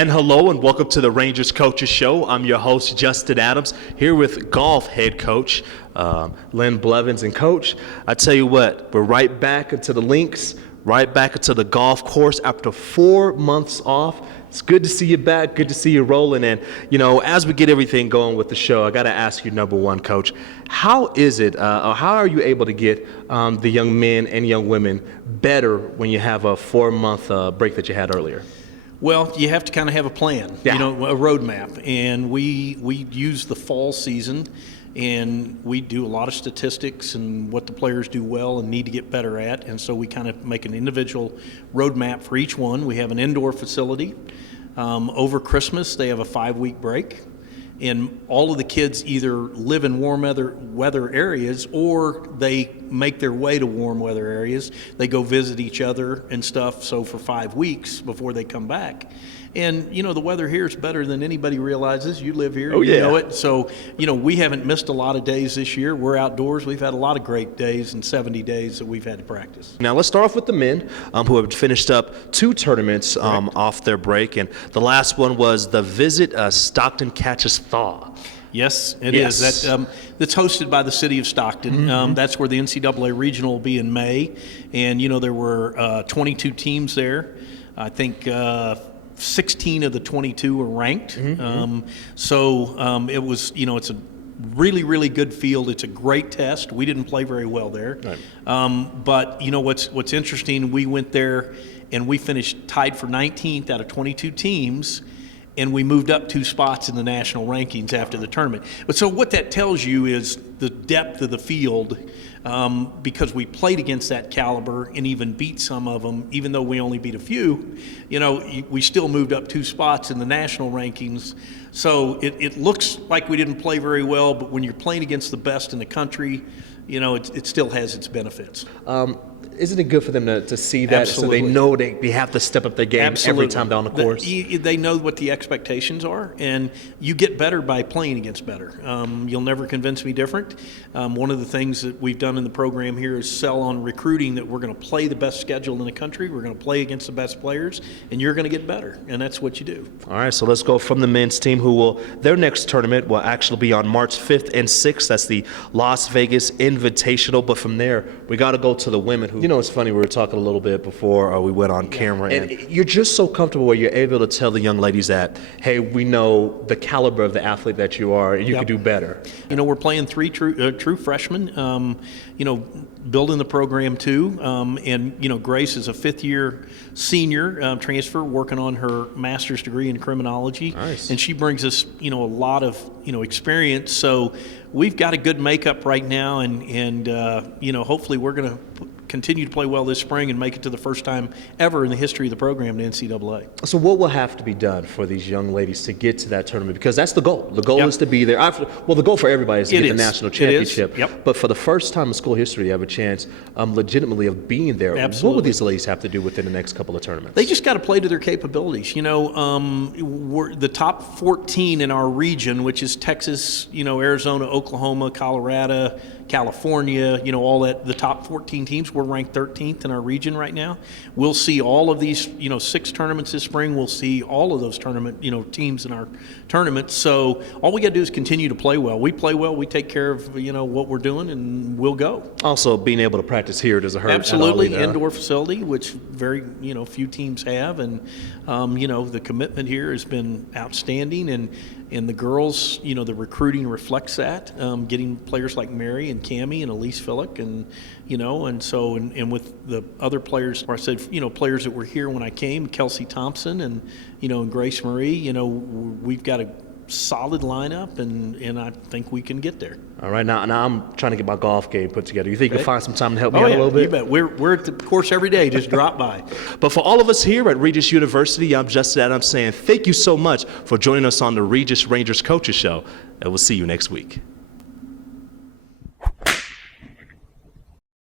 And hello and welcome to the Rangers Coaches Show. I'm your host, Justin Adams, here with golf head coach Lynn Blevins. And coach, I tell you what, we're right back into the links, right back into the golf course after 4 months off. It's good to see you back, good to see you rolling. And, you know, as we get everything going with the show, I got to ask you, number one, coach, how is it, or how are you able to get the young men and young women better when you have a 4-month break that you had earlier? Well, you have to kind of have a plan, Yeah. a roadmap. And we use the fall season, and we do a lot of statistics and what the players do well and need to get better at. And so we kind of make an individual roadmap for each one. We have an indoor facility. Over Christmas, they have a 5-week break. And all of the kids either live in warm weather areas or they make their way to warm weather areas. They go visit each other and stuff, so for 5 weeks before they come back. And, you know, the weather here is better than anybody realizes. You live here, you know it. So, you know, we haven't missed a lot of days this year. We're outdoors. We've had a lot of great days and 70 days that we've had to practice. Now let's start off with the men who have finished up 2 tournaments off their break. And the last one was the Visit Stockton Catches Thaw. Yes, it is. That's hosted by the city of Stockton. That's where the NCAA Regional will be in May. And, you know, there were 22 teams there. I think 16 of the 22 were ranked. So it was, you know, it's a really, really good field. It's a great test. We didn't play very well there. But, you know, what's interesting, we went there and we finished tied for 19th out of 22 teams. And we moved up 2 spots in the national rankings after the tournament. But so what that tells you is the depth of the field, because we played against that caliber and even beat some of them, even though we only beat a few. You know, we still moved up 2 spots in the national rankings. So it looks like we didn't play very well, but when you're playing against the best in the country, you know, it still has its benefits. Isn't it good for them to see that Absolutely. so they know they have to step up their game every time down the course? They know what the expectations are, and you get better by playing against better. You'll never convince me different. One of the things that we've done in the program here is sell on recruiting that we're going to play the best schedule in the country, we're going to play against the best players, and you're going to get better, and that's what you do. All right, so let's go from the men's team their next tournament will actually be on March 5th and 6th. That's the Las Vegas Invitational. But from there, we got to go to the women who, you know, it's funny, we were talking a little bit before we went on camera, and you're just so comfortable where you're able to tell the young ladies that, hey, we know the caliber of the athlete that you are, and you can do better. You know, we're playing 3 true freshmen, you know, building the program too. And, you know, Grace is a 5th-year senior transfer working on her master's degree in criminology. Nice. And she brings us, you know, a lot of, you know, experience. So we've got a good makeup right now, and you know, hopefully we're going to continue to play well this spring and make it to the first time ever in the history of the program to NCAA. So what will have to be done for these young ladies to get to that tournament? Because that's the goal. The goal is to be there. Well, the goal for everybody is to get the national championship. But for the first time in school history, you have a chance legitimately of being there. Absolutely. What will these ladies have to do within the next couple of tournaments? They just got to play to their capabilities. You know, we're the top 14 in our region, which is Texas, you know, Arizona, Oklahoma, Colorado, California, you know, all that. The top 14 teams, we're ranked 13th in our region right now. We'll see all of these, you know, 6 tournaments this spring. We'll see all of those tournament, you know, teams in our tournaments. So all we got to do is continue to play well. We play well. We take care of, you know, what we're doing, and we'll go. Also, being able to practice here doesn't hurt. Absolutely, indoor facility, which very, you know, few teams have, and you know, the commitment here has been outstanding, and the girls, you know, the recruiting reflects that. Getting players like Mary and Cammie and Elise Fillick, and you know, and so and with the other players, or I said, you know, players that were here when I came, Kelsey Thompson and, you know, and Grace Marie, you know, we've got a solid lineup, and I think we can get there. All right, now I'm trying to get my golf game put together. You think you can find some time to help me out a little bit? You bet. We're at the course every day. Just drop by. But for all of us here at Regis University, I'm Justin Adams saying thank you so much for joining us on the Regis Rangers Coaches Show, and we'll see you next week.